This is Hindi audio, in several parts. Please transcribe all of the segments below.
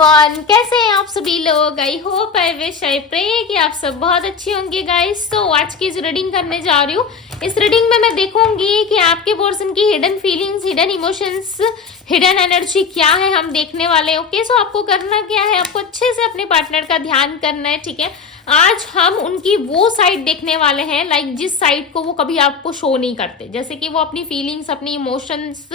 एवरीवन, कैसे हैं आप सभी लोग। I hope I wish I pray कि आप सब बहुत अच्छे होंगे गाइस। तो आज की इस रीडिंग करने जा रही हूँ। इस रीडिंग में मैं देखूंगी कि आपके पर्सन की hidden feelings, hidden emotions, hidden energy क्या है, हम देखने वाले हैं। ओके, सो आपको करना क्या है, आपको अच्छे से अपने पार्टनर का ध्यान करना है। ठीक है, आज हम उनकी वो साइड देखने वाले हैं, लाइक जिस साइड को वो कभी आपको शो नहीं करते। जैसे कि वो अपनी फीलिंग्स, अपनी इमोशंस,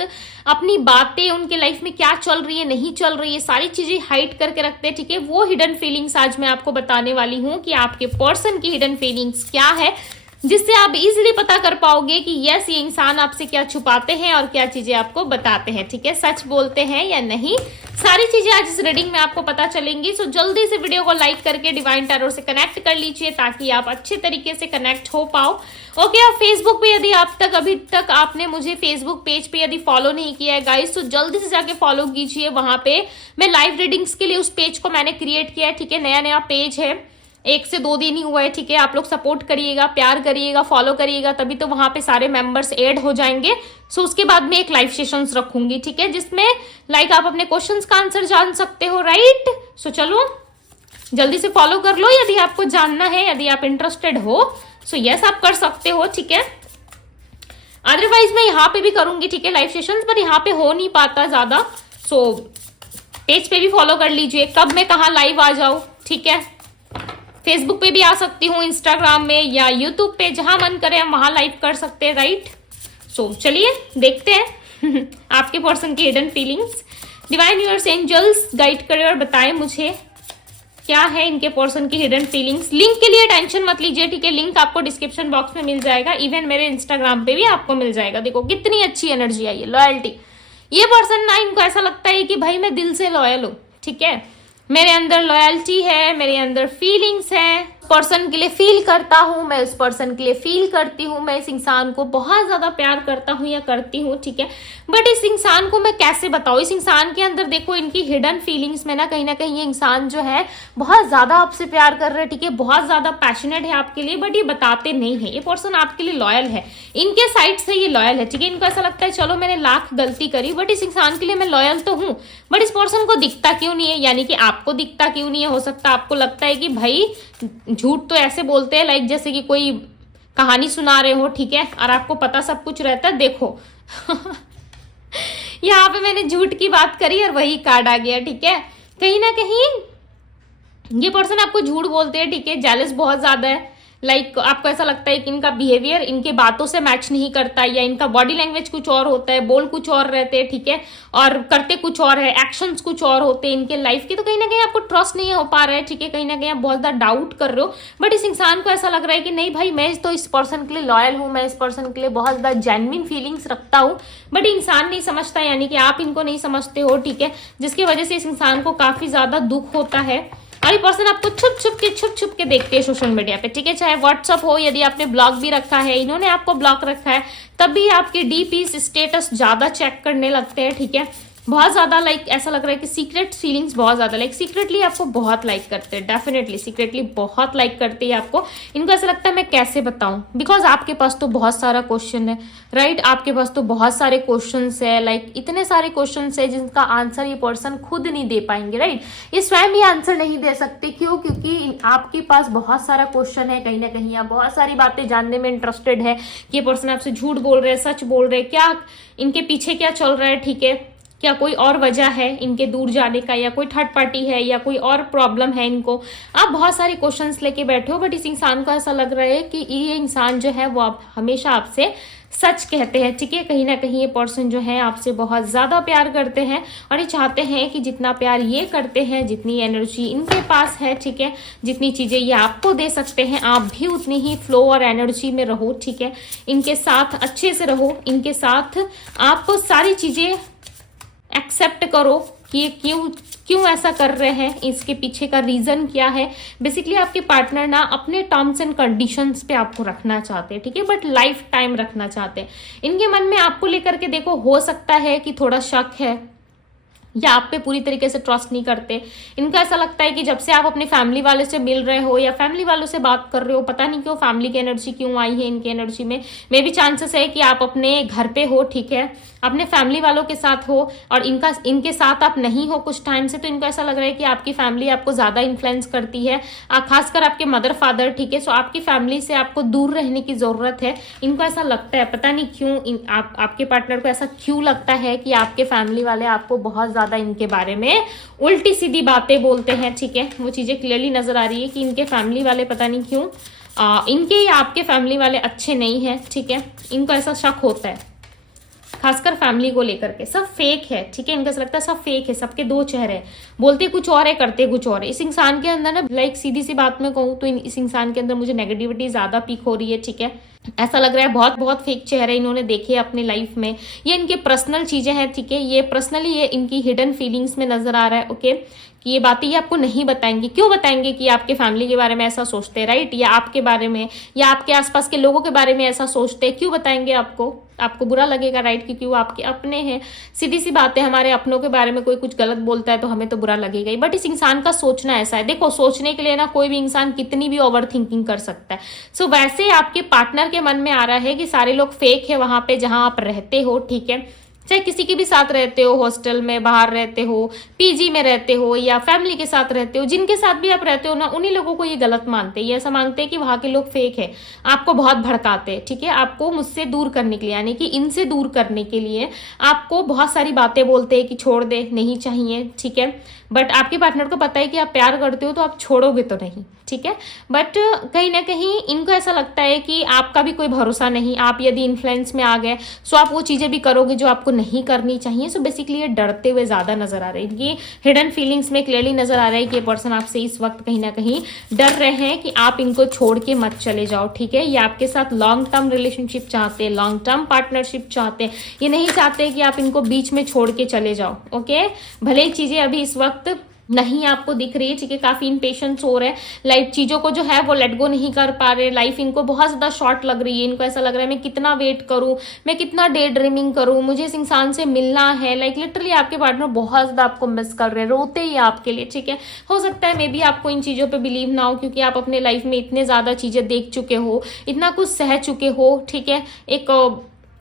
अपनी बातें, उनके लाइफ में क्या चल रही है, नहीं चल रही है, सारी चीजें हाइड करके रखते हैं। ठीक है, वो हिडन फीलिंग्स आज मैं आपको बताने वाली हूँ कि आपके पर्सन की हिडन फीलिंग्स क्या है, जिससे आप इजीली पता कर पाओगे कि यस, ये इंसान आपसे क्या छुपाते हैं और क्या चीजें आपको बताते हैं। ठीक है, सच बोलते हैं या नहीं, सारी चीजें आज इस रीडिंग में आपको पता चलेंगी। सो जल्दी से वीडियो को लाइक करके डिवाइन टैरो से कनेक्ट कर लीजिए ताकि आप अच्छे तरीके से कनेक्ट हो पाओ। ओके, और फेसबुक पे यदि आप अभी तक आपने मुझे फेसबुक पेज पे यदि फॉलो नहीं किया है गाइस, तो जल्दी से जाके फॉलो कीजिए। वहां पे मैं लाइव रीडिंग्स के लिए उस पेज को मैंने क्रिएट किया है। ठीक है, नया पेज है, 1 से 2 दिन ही हुआ है। ठीक है, आप लोग सपोर्ट करिएगा, प्यार करिएगा, फॉलो करिएगा, तभी तो वहां पे सारे मेंबर्स ऐड हो जाएंगे। सो उसके बाद में एक लाइव सेशंस रखूंगी। ठीक है, जिसमें लाइक आप अपने क्वेश्चंस का आंसर जान सकते हो, राइट। सो चलो जल्दी से फॉलो कर लो यदि आपको जानना है, यदि आप इंटरेस्टेड हो। सो यस, आप कर सकते हो। ठीक है, अदरवाइज मैं यहाँ पे भी करूंगी। ठीक है, लाइव सेशंस, पर यहाँ पे हो नहीं पाता ज्यादा। सो पेज पे भी फॉलो कर लीजिए, कब मैं कहाँ लाइव आ जाऊं। ठीक है, फेसबुक पे भी आ सकती हूँ, इंस्टाग्राम में या यूट्यूब पे, जहां मन करे हम वहां लाइव कर सकते हैं, राइट। सो चलिए देखते हैं आपके पर्सन की hidden feelings. Divine universe, angels guide करें और बताएं मुझे क्या है इनके पर्सन की हिडन फीलिंग्स। लिंक के लिए टेंशन मत लीजिए। ठीक है, लिंक आपको डिस्क्रिप्शन बॉक्स में मिल जाएगा, इवन मेरे इंस्टाग्राम पे भी आपको मिल जाएगा। देखो कितनी अच्छी एनर्जी आई है, लॉयल्टी। ये पर्सन ना, इनको ऐसा लगता है कि भाई मैं दिल से लॉयल हूँ। ठीक है, मेरे अंदर लॉयल्टी है, मेरे अंदर फीलिंग्स है, पर्सन के लिए फील करता हूँ, मैं उस पर्सन के लिए फील करती हूँ, मैं इस इंसान को बहुत ज्यादा प्यार करता हूँ या करती हूँ। ठीक है, बट इस इंसान को मैं कैसे बताऊँ। इस इंसान के अंदर देखो, इनकी हिडन फीलिंग्स में ना कहीं ये इंसान जो है बहुत ज्यादा आपसे प्यार कर रहा है। ठीक है, बहुत ज्यादा पैशनेट है आपके लिए, बट ये बताते नहीं है। ये पर्सन आपके लिए लॉयल है, इनके साइड से ये लॉयल है। ठीक है, इनको ऐसा लगता है चलो मैंने लाख गलती करी, बट इस इंसान के लिए मैं लॉयल तो हूँ, बट इस पर्सन को दिखता क्यों नहीं है, यानी कि आपको दिखता क्यों नहीं है। हो सकता है आपको लगता है कि भाई झूठ तो ऐसे बोलते हैं लाइक जैसे कि कोई कहानी सुना रहे हो। ठीक है, और आपको पता सब कुछ रहता है। देखो यहाँ पे मैंने झूठ की बात करी और वही कार्ड आ गया। ठीक है, कहीं ना कहीं ये पर्सन आपको झूठ बोलते हैं। ठीक है, जेलस बहुत ज्यादा है, लाइक आपको ऐसा लगता है कि इनका बिहेवियर इनके बातों से मैच नहीं करता, या इनका बॉडी लैंग्वेज कुछ और होता है, बोल कुछ और रहते हैं। ठीक है, और करते कुछ और है, एक्शंस कुछ और होते हैं इनके लाइफ के। तो कहीं ना कहीं आपको ट्रस्ट नहीं हो पा रहा है। ठीक है, कहीं ना कहीं आप बहुत ज्यादा डाउट कर रहे हो, बट इस इंसान को ऐसा लग रहा है कि नहीं भाई, मैं तो इस पर्सन के लिए लॉयल हूँ, मैं इस पर्सन के लिए बहुत ज्यादा जेन्युइन फीलिंग्स रखता हूँ, बट इंसान नहीं समझता, यानी कि आप इनको नहीं समझते हो। ठीक है, जिसकी वजह से इस इंसान को काफी ज्यादा दुख होता है। और ये पर्सन आपको छुप छुप के देखते हैं सोशल मीडिया पे। ठीक है, चाहे व्हाट्सअप हो, यदि आपने ब्लॉक भी रखा है, इन्होंने आपको ब्लॉक रखा है, तब भी आपके डीपी स्टेटस ज्यादा चेक करने लगते हैं। ठीक है, बहुत ज्यादा लाइक ऐसा लग रहा है कि सीक्रेट फीलिंग्स बहुत ज्यादा, लाइक सीक्रेटली आपको बहुत लाइक करते हैं, डेफिनेटली सीक्रेटली बहुत लाइक करते हैं आपको। इनको ऐसा लगता है मैं कैसे बताऊं, बिकॉज आपके पास तो बहुत सारा क्वेश्चन है, राइट। आपके पास तो बहुत सारे क्वेश्चन है, लाइक इतने सारे क्वेश्चन है जिनका आंसर ये पर्सन खुद नहीं दे पाएंगे, राइट। ये स्वयं ही आंसर नहीं दे सकते। क्यों? क्योंकि आपके पास बहुत सारा क्वेश्चन है, कहीं ना कहीं आप बहुत सारी बातें जानने में इंटरेस्टेड है कि ये पर्सन आपसे झूठ बोल रहे हैं, सच बोल रहे हैं, क्या इनके पीछे क्या चल रहा है। ठीक है, क्या कोई और वजह है इनके दूर जाने का, या कोई थर्ड पार्टी है, या कोई और प्रॉब्लम है इनको। आप बहुत सारे क्वेश्चंस लेके बैठे हो, बट इस इंसान को ऐसा लग रहा है कि ये इंसान जो है वो आप हमेशा आपसे सच कहते हैं। ठीक है, कहीं ना कहीं ये पर्सन जो है आपसे बहुत ज्यादा प्यार करते हैं, और ये चाहते हैं कि जितना प्यार ये करते हैं, जितनी एनर्जी इनके पास है, ठीक है, जितनी चीजें ये आपको दे सकते हैं, आप भी उतनी ही फ्लो और एनर्जी में रहो। ठीक है, इनके साथ अच्छे से रहो, इनके साथ आप सारी चीजें एक्सेप्ट करो कि ये क्यों ऐसा कर रहे हैं, इसके पीछे का रीजन क्या है। बेसिकली आपके पार्टनर ना अपने टर्म्स एंड कंडीशंस पे आपको रखना चाहते हैं। ठीक है, बट लाइफ टाइम रखना चाहते हैं। इनके मन में आपको लेकर के देखो, हो सकता है कि थोड़ा शक है, या आप पे पूरी तरीके से ट्रस्ट नहीं करते। इनको ऐसा लगता है कि जब से आप अपने फैमिली वाले से मिल रहे हो या फैमिली वालों से बात कर रहे हो, पता नहीं क्यों फैमिली की एनर्जी क्यों आई है इनकी एनर्जी में। मे भी चांसेस है कि आप अपने घर पे हो, ठीक है, अपने फैमिली वालों के साथ हो और इनके साथ आप नहीं हो कुछ टाइम से, तो इनको ऐसा लग रहा है कि आपकी फैमिली आपको ज्यादा इन्फ्लुएंस करती है, खासकर आपके मदर फादर, ठीक है। सो आपकी फैमिली से आपको दूर रहने की जरूरत है, इनको ऐसा लगता है, पता नहीं क्यों आपके पार्टनर को ऐसा क्यों लगता है कि आपके फैमिली वाले आपको बहुत ज्यादा इनके बारे में उल्टी सीधी बातें बोलते हैं, ठीक है। वो चीजें क्लियरली नजर आ रही है कि इनके फैमिली वाले पता नहीं क्यों इनके या आपके फैमिली वाले अच्छे नहीं है, ठीक है। इनको ऐसा शक होता है, खासकर फैमिली को लेकर के, सब फेक है, ठीक है। इनको ऐसा लगता है सब फेक है, सबके दो चेहरे हैं, बोलते कुछ और है करते कुछ और है। इस इंसान के अंदर ना, लाइक सीधी सी बात में कहूँ तो इस इंसान के अंदर मुझे नेगेटिविटी ज्यादा पीक हो रही है, ठीक है। ऐसा लग रहा है बहुत बहुत फेक चेहरे इन्होंने देखे अपने लाइफ में, ये इनके पर्सनल चीजें हैं, ठीक है। ये पर्सनली ये इनकी हिडन फीलिंग्स में नजर आ रहा है, ओके। कि ये बातें ये आपको नहीं बताएंगे, क्यों बताएंगे कि आपके फैमिली के बारे में ऐसा सोचते हैं, राइट, या आपके बारे में या आपके आसपास के लोगों के बारे में ऐसा सोचते हैं, क्यों बताएंगे आपको बुरा लगेगा, राइट, क्योंकि वो आपके अपने हैं। सीधी सी बात है, हमारे अपनों के बारे में कोई कुछ गलत बोलता है तो हमें तो बुरा लगेगा ही, बट इस इंसान का सोचना ऐसा है। देखो, सोचने के लिए ना कोई भी इंसान कितनी भी ओवर थिंकिंग कर सकता है। सो वैसे आपके पार्टनर के मन में आ रहा है कि सारे लोग फेक है वहां पे जहां आप रहते हो, ठीक है। चाहे किसी के भी साथ रहते हो, हॉस्टल में, बाहर रहते हो, पीजी में रहते हो, या फैमिली के साथ रहते हो, जिनके साथ भी आप रहते हो ना, उन्हीं लोगों को ये गलत मानते हैं, ये ऐसा मानते हैं कि वहां के लोग फेक है, आपको बहुत भड़काते हैं, ठीक है। आपको मुझसे दूर करने के लिए, यानी कि इनसे दूर करने के लिए आपको बहुत सारी बातें बोलते हैं कि छोड़ दे, नहीं चाहिए, ठीक है। बट आपके पार्टनर को पता है कि आप प्यार करते हो तो आप छोड़ोगे तो नहीं, ठीक है। बट कहीं ना कहीं इनको ऐसा लगता है कि आपका भी कोई भरोसा नहीं, आप यदि इन्फ्लुएंस में आ गए सो आप वो चीजें भी करोगे जो आपको नहीं करनी चाहिए। सो बेसिकली ये डरते हुए ज्यादा नजर आ रहे हैं, ये हिडन फीलिंग्स में क्लियरली नजर आ रहा है कि ये पर्सन आपसे इस वक्त कहीं ना कहीं डर रहे हैं कि आप इनको छोड़ के मत चले जाओ, ठीक है। ये आपके साथ लॉन्ग टर्म रिलेशनशिप चाहते हैं, लॉन्ग टर्म पार्टनरशिप चाहते हैं, ये नहीं चाहते कि आप इनको बीच में छोड़ के चले जाओ, ओके। भले ही चीजें अभी इस वक्त नहीं आपको दिख रही है, ठीक है, काफी इम्पेशंस हो रहे हैं, लाइफ चीजों को जो है वो लेट गो नहीं कर पा रहे, लाइफ इनको बहुत ज्यादा शॉर्ट लग रही है, इनको ऐसा लग रहा है मैं कितना वेट करूं, मैं कितना डे ड्रीमिंग करूं, मुझे इस इंसान से मिलना है, लाइक लिटरली आपके पार्टनर बहुत ज्यादा आपको मिस कर रहे हैं, रोते ही आपके लिए, ठीक है। हो सकता है मे बी आपको इन चीजों पे बिलीव ना हो, क्योंकि आप अपने लाइफ में इतने ज्यादा चीजें देख चुके हो, इतना कुछ सह चुके हो, ठीक है। एक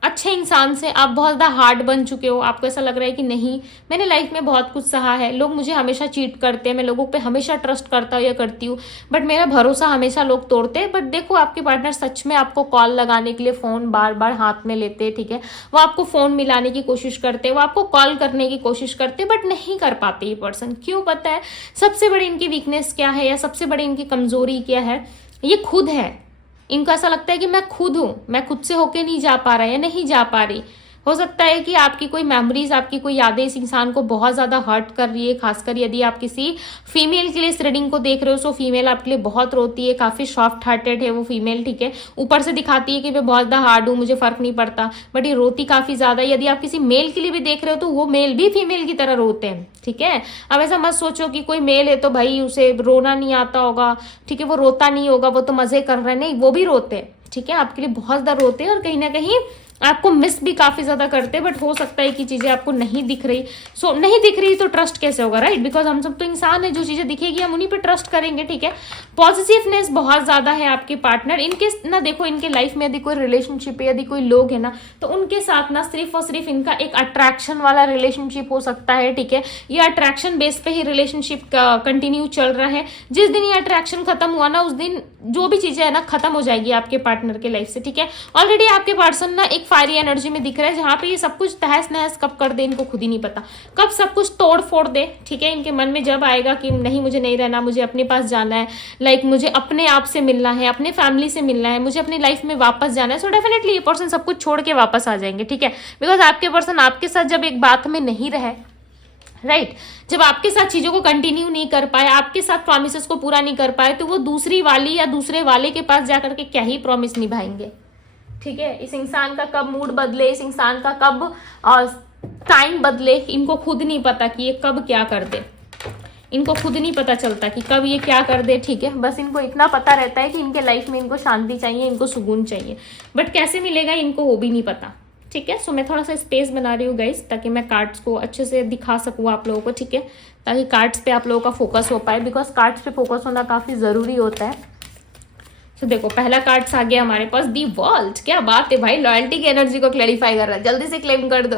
अच्छे इंसान से आप बहुत ज़्यादा हार्ड बन चुके हो, आपको ऐसा लग रहा है कि नहीं, मैंने लाइफ में बहुत कुछ सहा है, लोग मुझे हमेशा चीट करते हैं, मैं लोगों पे हमेशा ट्रस्ट करता हूँ या करती हूँ, बट मेरा भरोसा हमेशा लोग तोड़ते हैं। बट देखो, आपके पार्टनर सच में आपको कॉल लगाने के लिए फ़ोन बार बार हाथ में लेते हैं, ठीक है। वो आपको फ़ोन मिलाने की कोशिश करते हैं, वो आपको कॉल करने की कोशिश करते हैं, बट नहीं कर पाते ये पर्सन। क्यों पता है? सबसे बड़ी इनकी वीकनेस क्या है या सबसे बड़ी इनकी कमजोरी क्या है? ये खुद है। इनको ऐसा लगता है कि मैं खुद हूं, मैं खुद से होके नहीं जा पा रहा या नहीं जा पा रही। हो सकता है कि आपकी कोई मेमोरीज, आपकी कोई यादें इस इंसान को बहुत ज्यादा हर्ट कर रही है, खासकर यदि आप किसी फीमेल के लिए इस रीडिंग को देख रहे हो। सो फीमेल आपके लिए बहुत रोती है, काफी सॉफ्ट हार्टेड है वो फीमेल, ठीक है। ऊपर से दिखाती है कि मैं बहुत ज्यादा हार्ड हूं, मुझे फर्क नहीं पड़ता, बट ये रोती काफी ज्यादा। यदि आप किसी मेल के लिए भी देख रहे हो तो वो मेल भी फीमेल की तरह रोते हैं, ठीक है। अब ऐसा मत सोचो कि कोई मेल है तो भाई उसे रोना नहीं आता होगा, ठीक है, वो रोता नहीं होगा, वो तो मजे कर रहे हैं, नहीं, वो भी रोते हैं, ठीक है, आपके लिए बहुत ज्यादा रोते हैं और कहीं ना कहीं आपको मिस भी काफी ज्यादा करते हैं। बट हो सकता है कि चीजें आपको नहीं दिख रही, सो नहीं दिख रही तो ट्रस्ट कैसे होगा, राइट? बिकॉज हम सब तो इंसान है, जो चीजें दिखेगी हम उन्हीं पे ट्रस्ट करेंगे, ठीक है। पॉजिटिवनेस बहुत ज्यादा है आपके पार्टनर, इनके ना देखो, इनके लाइफ में यदि कोई रिलेशनशिप है, यदि कोई लोग है ना, तो उनके साथ ना सिर्फ और सिर्फ इनका एक अट्रैक्शन वाला रिलेशनशिप हो सकता है, ठीक है। ये अट्रैक्शन बेस पे ही रिलेशनशिप कंटिन्यू चल रहा है। जिस दिन ये अट्रैक्शन खत्म हुआ ना, उस दिन जो भी चीजें है ना खत्म हो जाएगी आपके पार्टनर के लाइफ से, ठीक है। ऑलरेडी आपके पर्सन ना एक फायरी एनर्जी में दिख रहा है, जहां पे ये सब कुछ तहस नहस कब कर दे इनको खुद ही नहीं पता, कब सब कुछ तोड़ फोड़ दे, ठीक है। इनके मन में जब आएगा कि नहीं, मुझे नहीं रहना, मुझे अपने पास जाना है, लाइक मुझे अपने आप से मिलना है, अपने फैमिली से मिलना है, मुझे अपनी लाइफ में वापस जाना है, सो डेफिनेटली ये पर्सन सब कुछ छोड़ के वापस आ जाएंगे, ठीक है। बिकॉज आपके पर्सन आपके साथ जब एक बात में नहीं रहे, राइट, जब आपके साथ चीजों को कंटिन्यू नहीं कर पाए, आपके साथ प्रॉमिसेस को पूरा नहीं कर पाए, तो वो दूसरी वाली या दूसरे वाले के पास जाकर के क्या ही प्रॉमिस निभाएंगे, ठीक है। इस इंसान का कब मूड बदले, इस इंसान का कब टाइम बदले, इनको खुद नहीं पता कि ये कब क्या कर दे, इनको खुद नहीं पता चलता कि कब ये क्या कर दे, ठीक है। बस इनको इतना पता रहता है कि इनके लाइफ में इनको शांति चाहिए, इनको सुकून चाहिए, बट कैसे मिलेगा इनको वो भी नहीं पता, ठीक है। सो मैं थोड़ा सा स्पेस बना रही हूँ गाइस, ताकि मैं कार्ड्स को अच्छे से दिखा सकूँ आप लोगों को, ठीक है, ताकि कार्ड्स पे आप लोगों का फोकस हो पाए, बिकॉज कार्ड्स पे फोकस होना काफी जरूरी होता है। तो देखो पहला कार्ड्स आ गया हमारे पास, दी वॉल्ट। क्या बात है भाई, लॉयल्टी की एनर्जी को क्लैरिफाई कर रहा है, जल्दी से क्लेम कर दो।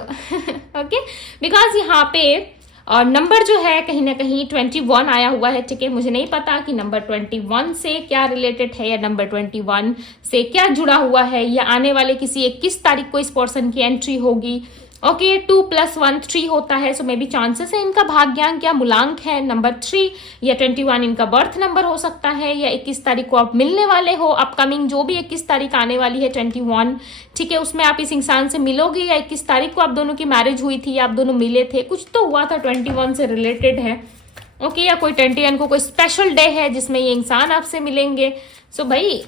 ओके, बिकॉज यहाँ पे और नंबर जो है कहीं ना कहीं 21 आया हुआ है, ठीक है। मुझे नहीं पता कि नंबर 21 से क्या रिलेटेड है या नंबर 21 से क्या जुड़ा हुआ है, या आने वाले किसी 21 तारीख को इस पर्सन की एंट्री होगी। ओके, 2 + 1 3 होता है, सो मे बी चांसेस है इनका भाग्यांक या मूलांक है नंबर 3, या 21 इनका बर्थ नंबर हो सकता है, या 21 तारीख को आप मिलने वाले हो। अपकमिंग जो भी 21 तारीख आने वाली है 21, ठीक है, उसमें आप इस इंसान से मिलोगे, या 21 तारीख को आप दोनों की मैरिज हुई थी, या आप दोनों मिले थे, कुछ तो हुआ था 21 से रिलेटेड है। ओके, या कोई 21 को कोई स्पेशल डे है जिसमें ये इंसान आपसे मिलेंगे। सो भाई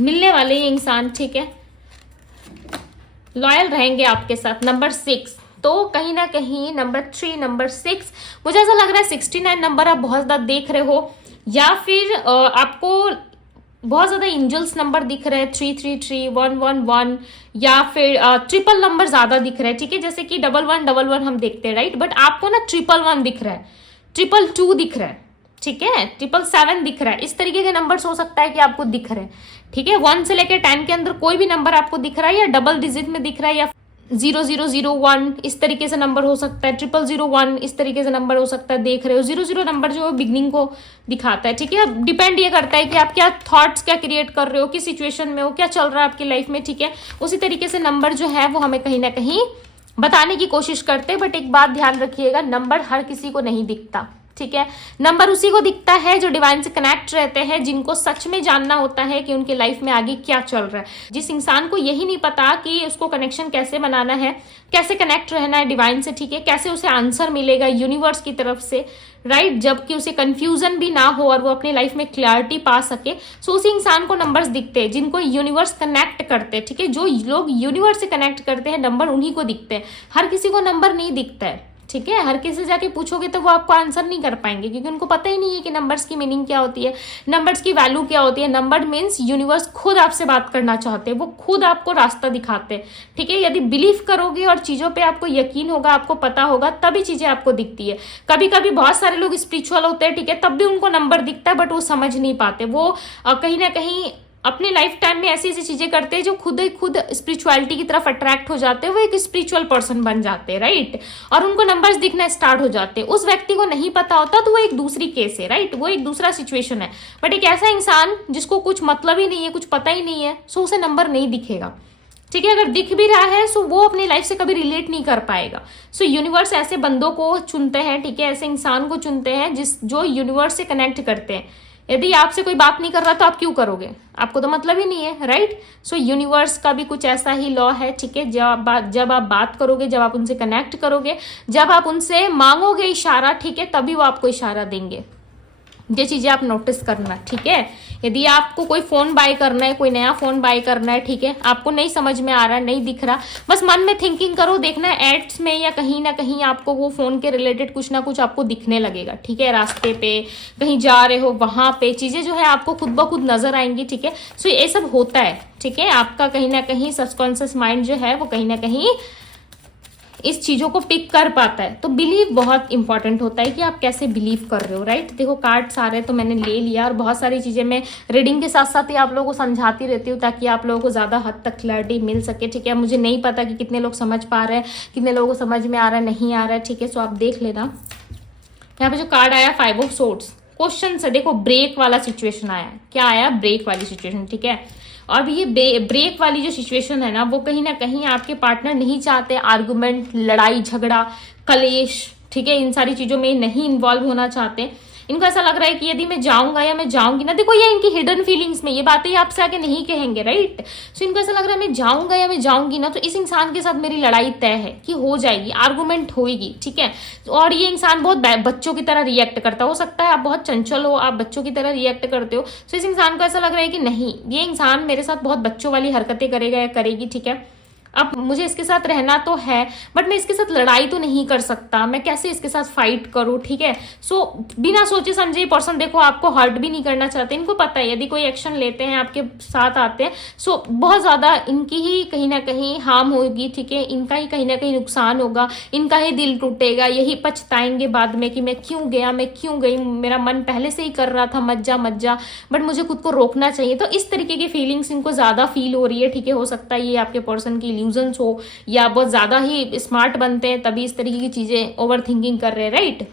मिलने वाले ये इंसान, ठीक है, लॉयल रहेंगे आपके साथ। नंबर 6, तो कहीं ना कहीं नंबर 3, नंबर 6, मुझे ऐसा लग रहा है 69 नंबर आप बहुत ज्यादा देख रहे हो, या फिर आपको बहुत ज्यादा एंजल्स नंबर दिख रहे हैं, 333, 111, या फिर ट्रिपल नंबर ज्यादा दिख रहे हैं, ठीक है। जैसे कि 1111 हम देखते हैं, राइट, बट आपको ना 111 दिख रहा है, 222 दिख रहा है, ठीक है, 777 दिख रहा है। इस तरीके के नंबर्स हो सकता है कि आपको दिख रहे हैं, ठीक है। 1 से लेकर 10 के अंदर कोई भी नंबर आपको दिख रहा है, या डबल डिजिट में दिख रहा है, या 0001 इस तरीके से नंबर हो सकता है, 0001 इस तरीके से नंबर हो सकता है, देख रहे हो। 00 नंबर जो है बिगनिंग को दिखाता है, ठीक है। अब डिपेंड ये करता है कि आप क्या थॉट्स क्या क्रिएट कर रहे हो, किस सिचुएशन में हो, क्या चल रहा है आपकी लाइफ में, ठीक है। उसी तरीके से नंबर जो है वो हमें कहीं ना कहीं बताने की कोशिश करते हैं। बट एक बात ध्यान रखिएगा, नंबर हर किसी को नहीं दिखता, ठीक है। नंबर उसी को दिखता है जो डिवाइन से कनेक्ट रहते हैं, जिनको सच में जानना होता है कि उनके लाइफ में आगे क्या चल रहा है। जिस इंसान को यही नहीं पता कि उसको कनेक्शन कैसे बनाना है, कैसे कनेक्ट रहना है डिवाइन से, ठीक है, कैसे उसे आंसर मिलेगा यूनिवर्स की तरफ से, राइट, जबकि उसे कंफ्यूजन भी ना हो और वो अपनी लाइफ में क्लैरिटी पा सके। सो उसी इंसान को नंबर्स दिखते हैं जिनको यूनिवर्स कनेक्ट करते हैं, ठीक है। जो लोग यूनिवर्स से कनेक्ट करते हैं नंबर उन्हीं को दिखते हैं, हर किसी को नंबर नहीं दिखता है, ठीक है। हर किसी से जाके पूछोगे तो वो आपको आंसर नहीं कर पाएंगे, क्योंकि उनको पता ही नहीं है कि नंबर्स की मीनिंग क्या होती है, नंबर्स की वैल्यू क्या होती है। नंबर मीन्स यूनिवर्स खुद आपसे बात करना चाहते हैं, वो खुद आपको रास्ता दिखाते हैं, ठीक है। यदि बिलीव करोगे और चीजों पे आपको यकीन होगा, आपको पता होगा, तभी चीजें आपको दिखती है। कभी कभी बहुत सारे लोग स्पिरिचुअल होते हैं, ठीक है, तब भी उनको नंबर दिखता है, बट वो समझ नहीं पाते। वो कहीं ना कहीं अपने लाइफ टाइम में ऐसी ऐसी चीजें करते हैं जो खुद ही खुद स्पिरिचुअलिटी की तरफ अट्रैक्ट हो जाते हैं, वो एक स्पिरिचुअल पर्सन बन जाते हैं, राइट, और उनको नंबर्स दिखना स्टार्ट हो जाते हैं। उस व्यक्ति को नहीं पता होता तो वो एक दूसरी केस है, राइट, वो एक दूसरा सिचुएशन है। बट एक ऐसा इंसान जिसको कुछ मतलब ही नहीं है, कुछ पता ही नहीं है, सो उसे नंबर नहीं दिखेगा, ठीक है। अगर दिख भी रहा है सो वो अपनी लाइफ से कभी रिलेट नहीं कर पाएगा। सो यूनिवर्स ऐसे बंदों को चुनते हैं, ठीक है, ऐसे इंसान को चुनते हैं जो यूनिवर्स से कनेक्ट करते हैं। यदि आपसे कोई बात नहीं कर रहा तो आप क्यों करोगे, आपको तो मतलब ही नहीं है, राइट। सो यूनिवर्स का भी कुछ ऐसा ही लॉ है, ठीक है। जब आप बात करोगे, जब आप उनसे कनेक्ट करोगे, जब आप उनसे मांगोगे इशारा, ठीक है, तभी वो आपको इशारा देंगे। ये चीजें आप नोटिस करना, ठीक है। यदि आपको कोई फोन बाय करना है, कोई नया फोन बाय करना है, ठीक है, आपको नहीं समझ में आ रहा है, नहीं दिख रहा, बस मन में थिंकिंग करो, देखना एड्स में या कहीं ना कहीं आपको वो फोन के रिलेटेड कुछ ना कुछ आपको दिखने लगेगा, ठीक है। रास्ते पे कहीं जा रहे हो, वहां पे चीजें जो है आपको खुद ब खुद नजर आएंगी, ठीक है। सो ये सब होता है, ठीक है। आपका कहीं ना कहीं सबकॉन्शियस माइंड जो है वो कहीं ना कहीं इस चीजों को पिक कर पाता है। तो बिलीव बहुत इंपॉर्टेंट होता है कि आप कैसे बिलीव कर रहे हो, राइट। देखो कार्ड्स आ रहे हैं तो मैंने ले लिया, और बहुत सारी चीजें मैं रीडिंग के साथ साथ ही आप लोगों को समझाती रहती हूँ ताकि आप लोगों को ज्यादा हद तक क्लैरिटी मिल सके, ठीक है। मुझे नहीं पता कि कितने लोग समझ पा रहे हैं, कितने लोगों को समझ में आ रहा है, नहीं आ रहा है, ठीक है। सो आप देख लेना। यहाँ पे जो कार्ड आया 5 ऑफ सोर्ड्स, क्वेश्चन है, देखो ब्रेक वाला सिचुएशन आया। क्या आया? ब्रेक वाली सिचुएशन, ठीक है। और ये ब्रेक वाली जो सिचुएशन है ना, वो कहीं ना कहीं आपके पार्टनर नहीं चाहते आर्गुमेंट, लड़ाई झगड़ा, कलेश, ठीक है, इन सारी चीजों में नहीं इन्वॉल्व होना चाहते। इनको ऐसा लग रहा है कि यदि मैं जाऊंगा या मैं जाऊंगी ना, देखो ये इनकी हिडन फीलिंग्स में, ये बातें आपसे आके नहीं कहेंगे, राइट। सो इनको ऐसा लग रहा है मैं जाऊंगा या मैं जाऊंगी ना, तो इस इंसान के साथ मेरी लड़ाई तय है कि हो जाएगी, आर्गुमेंट होगी, ठीक है। और ये इंसान बहुत बच्चों की तरह रिएक्ट करता हो सकता है, आप बहुत चंचल हो, आप बच्चों की तरह रिएक्ट करते हो। सो इस इंसान को ऐसा लग रहा है कि नहीं, ये इंसान मेरे साथ बहुत बच्चों वाली हरकतें करेगा या करेगी, ठीक है। अब मुझे इसके साथ रहना तो है, बट मैं इसके साथ लड़ाई तो नहीं कर सकता, मैं कैसे इसके साथ फाइट करूं, ठीक है। सो बिना सोचे समझे ये पर्सन देखो आपको हर्ट भी नहीं करना चाहते। इनको पता है यदि कोई एक्शन लेते हैं आपके साथ आते हैं, सो बहुत ज्यादा इनकी ही कहीं ना कहीं हार्म होगी, ठीक है, इनका ही कहीं ना कहीं नुकसान होगा, इनका ही दिल टूटेगा, यही पछताएंगे बाद में कि मैं क्यों गया, मैं क्यों गई, मेरा मन पहले से ही कर रहा था मत जा, बट मुझे खुद को रोकना चाहिए। तो इस तरीके की फीलिंग्स इनको ज्यादा फील हो रही है, ठीक है। हो सकता है ये आपके पर्सन की इल्यूजन्स हो, या बहुत ज्यादा ही स्मार्ट बनते हैं तभी इस तरीके की चीजें ओवर थिंकिंग कर रहे हैं, राइट।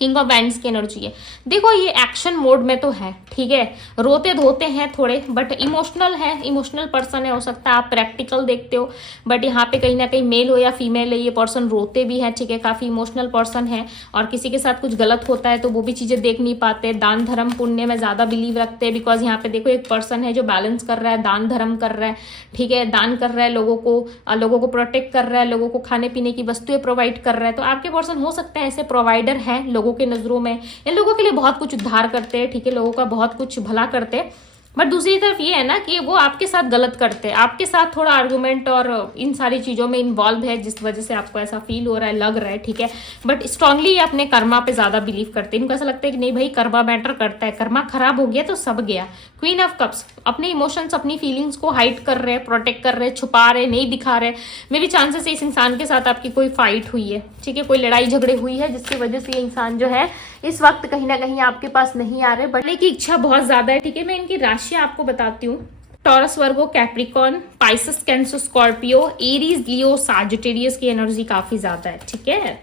किंग ऑफ वैंड्स की एनर्जी है। देखो ये एक्शन मोड में तो है, ठीक है, रोते धोते हैं थोड़े, बट इमोशनल है, इमोशनल पर्सन है। हो सकता है आप प्रैक्टिकल देखते हो, बट यहाँ पे कहीं ना कहीं मेल हो या फीमेल है, ये पर्सन रोते भी है, ठीक है, काफी इमोशनल पर्सन है। और किसी के साथ कुछ गलत होता है तो वो भी चीजें देख नहीं पाते। दान धर्म पुण्य में ज्यादा बिलीव रखते हैं, बिकॉज यहाँ पे देखो एक पर्सन है जो बैलेंस कर रहा है, दान धर्म कर रहा है, ठीक है, दान कर रहा है, लोगों को प्रोटेक्ट कर रहा है, लोगों को खाने पीने की वस्तुएं प्रोवाइड कर रहा है। तो आपके पर्सन हो सकते हैं ऐसे प्रोवाइडर है लोगों के नजरों में, इन लोगों के लिए बहुत कुछ उद्धार करते हैं, ठीक है, लोगों का बहुत कुछ भला करते हैं। बट दूसरी तरफ ये है ना कि वो आपके साथ गलत करते हैं, आपके साथ थोड़ा आर्गुमेंट और इन सारी चीजों में इन्वॉल्व है, जिस वजह से आपको ऐसा फील हो रहा है, लग रहा है, ठीक है। बट स्ट्रांगली ये अपने कर्मा पे ज्यादा बिलीव करते हैं। इनको ऐसा लगता है कि नहीं भाई कर्मा मैटर करता है, कर्मा खराब हो गया तो सब गया। क्वीन ऑफ कप्स अपने इमोशंस अपनी फीलिंग्स को हाइड कर रहे हैं, प्रोटेक्ट कर रहे हैं, छुपा रहे, नहीं दिखा रहे। मे भी चांसेस है इस इंसान के साथ आपकी कोई फाइट हुई है, ठीक है, कोई लड़ाई झगड़े हुई है, जिसकी वजह से ये इंसान जो है इस वक्त कहीं ना कहीं आपके पास नहीं आ रहे। बढ़ने की इच्छा बहुत ज्यादा है, ठीक है। मैं इनकी राशि आपको बताती हूँ। Taurus, Virgo, Capricorn, Pisces, Cancer, Scorpio, Aries, Leo, Sagittarius की एनर्जी काफी ज्यादा है, ठीक है।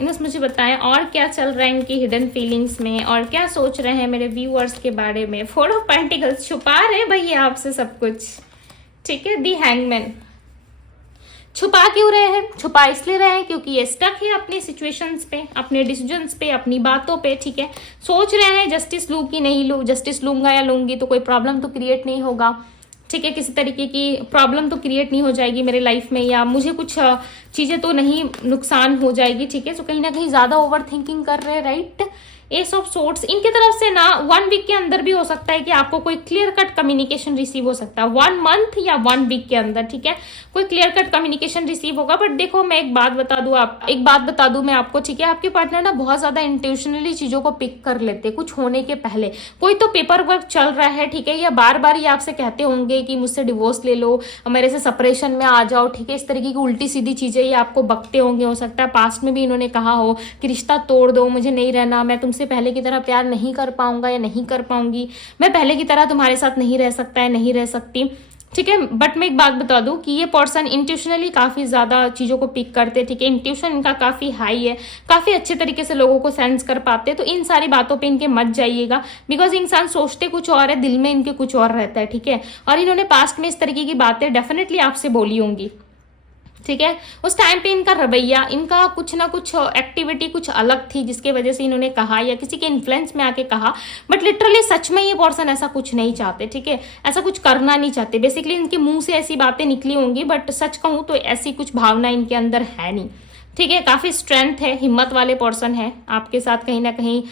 इन्हें मुझे बताएं और क्या चल रहा है इनकी हिडन फीलिंग्स में, और क्या सोच रहे हैं मेरे व्यूअर्स के बारे में। 4 ऑफ पेंटिकल्स छुपा रहे हैं भैया आपसे सब कुछ, ठीक है। दी हैंगमैन छुपा क्यों रहे हैं? छुपा इसलिए रहे हैं क्योंकि ये स्टक है अपनी सिचुएशंस पे, अपने डिसीजंस पे, अपनी बातों पे, ठीक है। सोच रहे हैं जस्टिस लूं कि नहीं लूं, जस्टिस लूंगा या लूंगी तो कोई प्रॉब्लम तो क्रिएट नहीं होगा, ठीक है, किसी तरीके की प्रॉब्लम तो क्रिएट नहीं हो जाएगी मेरे लाइफ में, या मुझे कुछ चीजें तो नहीं नुकसान हो जाएगी, ठीक है। तो कहीं ना कहीं ज्यादा ओवर थिंकिंग कर रहे हैं, राइट। एस ऑफ सोर्ट्स इनकी तरफ से ना 1 वीक के अंदर भी हो सकता है कि आपको कोई क्लियर कट कम्युनिकेशन रिसीव हो सकता है, 1 मंथ या 1 वीक के अंदर, ठीक है, कोई क्लियर कट कम्युनिकेशन रिसीव होगा। बट देखो मैं एक बात बता दूं मैं आपको, ठीक है, आपके पार्टनर ना बहुत ज्यादा इंट्यूशनली चीजों को पिक कर लेते हैं कुछ होने के पहले। कोई तो पेपर वर्क चल रहा है, ठीक है, या बार बार ये आपसे कहते होंगे कि मुझसे डिवोर्स ले लो, मेरे से सेपरेशन में आ जाओ, ठीक है, इस तरीके की उल्टी सीधी चीजें ये आपको बकते होंगे। हो सकता है पास्ट में भी इन्होंने कहा हो कि रिश्ता तोड़ दो, मुझे नहीं रहना, मैं तुमसे पहले की तरह प्यार नहीं कर पाऊंगा या नहीं कर पाऊंगी, मैं पहले की तरह तुम्हारे साथ नहीं रह सकता है, नहीं रह सकती, ठीक है। बट मैं एक बात बता दूं कि ये पर्सन इंट्यूशनली काफी ज्यादा चीजों को पिक करते, ठीक है, इंट्यूशन इनका काफी हाई है, काफी अच्छे तरीके से लोगों को सेंस कर पाते। तो इन सारी बातों पे इनके मत जाइएगा, बिकॉज इंसान सोचते कुछ और है, दिल में इनके कुछ और रहता है, ठीक है। और इन्होंने पास्ट में इस तरीके की बातें डेफिनेटली आपसे बोली होंगी, ठीक है। उस टाइम पे इनका रवैया, इनका कुछ ना कुछ एक्टिविटी कुछ अलग थी जिसके वजह से इन्होंने कहा, या किसी के इन्फ्लुएंस में आके कहा। बट लिटरली सच में ये पर्सन ऐसा कुछ नहीं चाहते, ठीक है, ऐसा कुछ करना नहीं चाहते। बेसिकली इनके मुंह से ऐसी बातें निकली होंगी, बट सच कहूं तो ऐसी कुछ भावना इनके अंदर है नहीं, ठीक है। काफी स्ट्रेंथ है, हिम्मत वाले पर्सन है, आपके साथ कहीं ना कहीं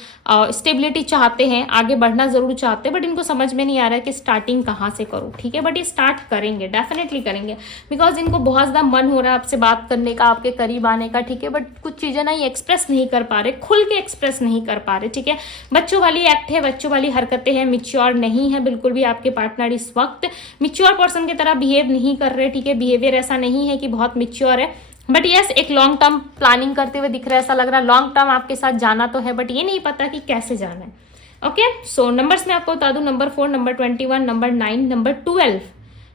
स्टेबिलिटी चाहते हैं, आगे बढ़ना जरूर चाहते हैं। बट इनको समझ में नहीं आ रहा है कि स्टार्टिंग कहाँ से करूं, ठीक है। बट ये स्टार्ट करेंगे, डेफिनेटली करेंगे, बिकॉज इनको बहुत ज्यादा मन हो रहा है आपसे बात करने का, आपके करीब आने का, ठीक है। बट कुछ चीजें ना ये एक्सप्रेस नहीं कर पा रहे, खुल के एक्सप्रेस नहीं कर पा रहे, ठीक है। बच्चों वाली एक्ट है, बच्चों वाली हरकतें हैं, मिच्योर नहीं है बिल्कुल भी आपके पार्टनर। इस वक्त मिच्योर पर्सन की तरह बिहेव नहीं कर रहे, ठीक है। बिहेवियर ऐसा नहीं है कि बहुत मिच्योर है, बट यस एक लॉन्ग टर्म प्लानिंग करते हुए दिख रहा है। ऐसा लग रहा है लॉन्ग टर्म आपके साथ जाना तो है, बट ये नहीं पता कि कैसे जाना है, ओके। सो नंबर्स में आपको बता दूं, number 4, number 21, number 9, number 12,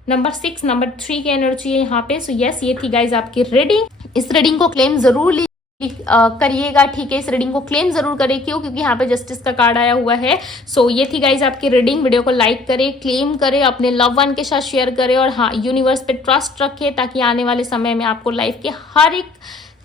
number 6, number 3 की एनर्जी है यहाँ पे। सो यस ये थी गाइज आपकी रीडिंग। इस रीडिंग को क्लेम जरूर करिएगा, ठीक है, इस रीडिंग को क्लेम जरूर करें। क्यों? क्योंकि यहाँ पे जस्टिस का कार्ड आया हुआ है। सो ये थी गाइज आपकी रीडिंग। वीडियो को लाइक करें, क्लेम करें, अपने लव वन के साथ शेयर करें, और हाँ यूनिवर्स पे ट्रस्ट रखें, ताकि आने वाले समय में आपको लाइफ के हर एक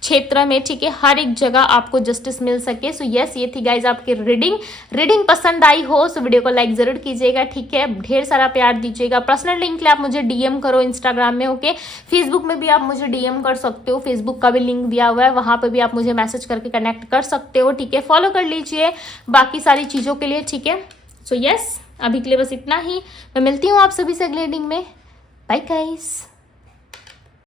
क्षेत्र में, ठीक है, हर एक जगह आपको जस्टिस मिल सके। सो यस ये थी गाइज आपकी रीडिंग पसंद आई हो सो वीडियो को लाइक जरूर कीजिएगा, ठीक है, ढेर सारा प्यार दीजिएगा। पर्सनल लिंक के लिए आप मुझे डीएम करो इंस्टाग्राम में, ओके। फेसबुक में भी आप मुझे डीएम कर सकते हो, फेसबुक का भी लिंक दिया हुआ है, वहां पर भी आप मुझे मैसेज करके कनेक्ट कर सकते हो, ठीक है। फॉलो कर लीजिए बाकी सारी चीजों के लिए, ठीक है। सो यस अभी के लिए बस इतना ही, मैं मिलती हूँ आप सभी से अगले रीडिंग में। Bye guys.